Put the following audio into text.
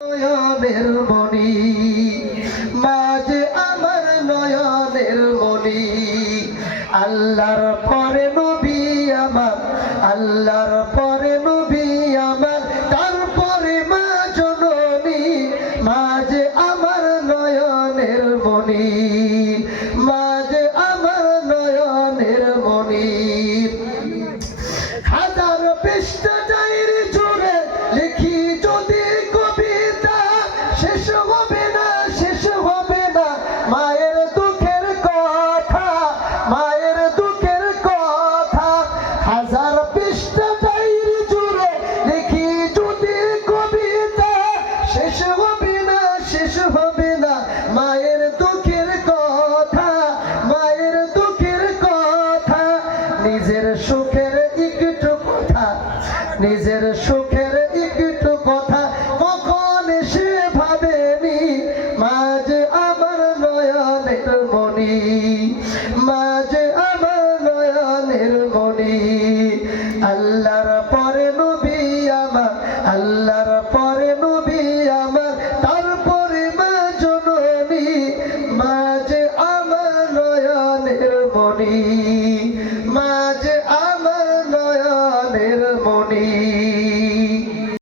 নয়নের মণি মাঝে আমার নয়নের মণি আল্লাহর পরে নবী আমার আল্লাহর পরে নবী আমার তারপরে মা জননী মাঝে আমার নয়নের মণি মাঝে আমার নয়নের মণি হাজার পৃষ্ঠা ডায়েরি জুড়ে লিখি যদি কবিতা শেষ হবে না মায়ের দুঃখের কথা মায়ের দুঃখের কথা হাজার পৃষ্ঠা ডায়েরি জুড়ে লিখি যদি কবিতা শেষ হবে না মায়ের দুঃখের কথা মায়ের দুঃখের কথা নিজের সুখের একটু কথা নিজের সুখের একটু কথা কখন সে ভাবেনি মাঝে আমার নয়নের মণি মাঝে আমার নয়নের মণি আল্লাহর পরে নবী আমার আল্লাহর পরে নবী আমার তারপরে মা জননী মাঝে আমার নয়নের মণি।